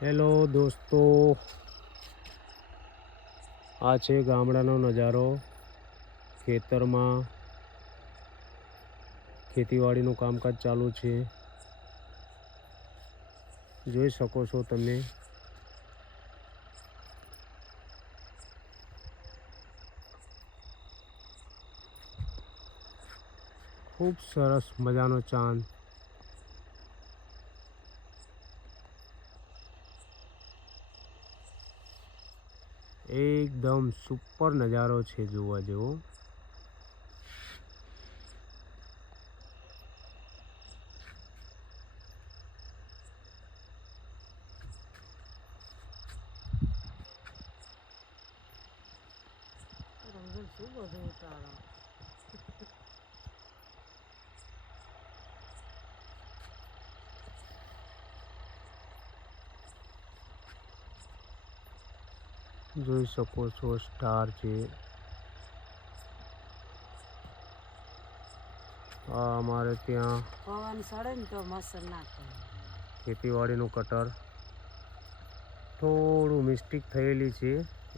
Hello દોસ્તો, આ છે ગામડાનો નજારો. ખેતરમાં ખેતીવાડીનું કામકાજ ચાલુ છે, જોઈ શકો છો તમે. ખૂબ સરસ મજાનો ચાંદ. એકદમ સુપર નજારો છે જોવા જેવો. જોઈ શકો છો સ્ટાર છે. આ અમારે ત્યાં પવન સડે ને તો મસર નાખે. ખેતીવાડીનું કટર થોડું મિસ્ટેક થયેલી છે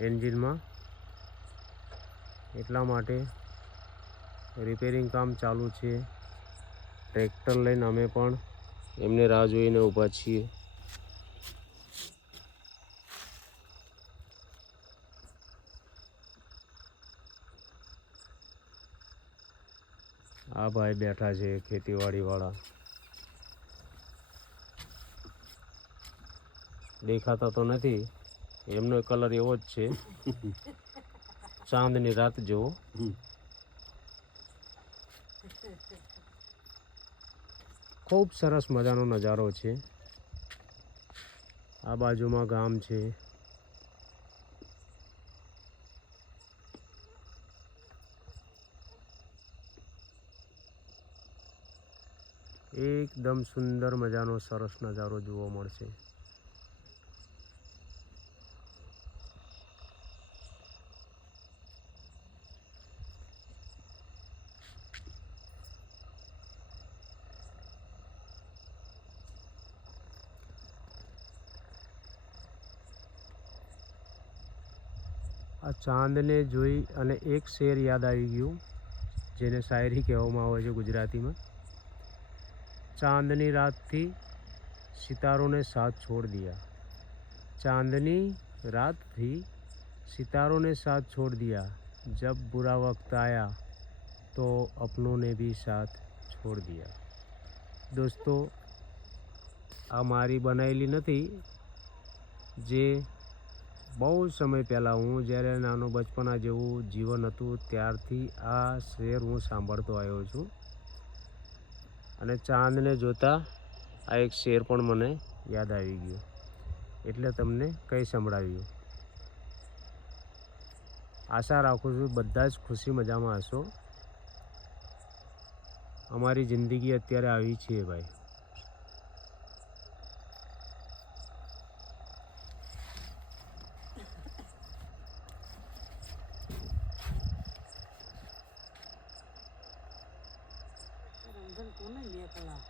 એન્જિનમાં, એટલા માટે રિપેરિંગ કામ ચાલુ છે. ટ્રેક્ટર લઈને અમે પણ એમને રાહ જોઈને ઊભા છીએ. આ ભાઈ બેઠા છે ખેતીવાડી વાળા, દેખાતા તો નથી. એમનો કલર એવો જ છે, ચાંદની રાત જેવો. ખૂબ સરસ મજાનો નજારો છે. આ બાજુમાં ગામ છે. એકદમ સુંદર મજાનો સરસ નજારો જોવા મળશે. આ ચાંદને જોઈ અને એક શેર યાદ આવી ગયું, જેને શાયરી કહેવામાં આવે છે ગુજરાતીમાં. चांदनी रात थी, सितारों ने साथ छोड़ दिया. चांदनी रात थी, सितारों ने साथ छोड़ दिया. जब बुरा वक्त आया तो अपनों ने भी साथ छोड़ दिया. दोस्तों, आ मारी बनाएली नहीं, जे बहुत समय पहला हूँ જ્યારે નાનો બચપના જેવું જીવન હતું ત્યારથી આ શેર હું સાંભળતો આવ્યો છું. અને ચાંદને જોતા આ એક શેર પણ મને યાદ આવી ગયો, એટલે તમને કંઈ સંભળાવ્યું. આશા રાખું છું બધા જ ખુશી મજામાં હશો. અમારી જિંદગી અત્યારે આવી છે ભાઈ. રંજન કોને લે કલા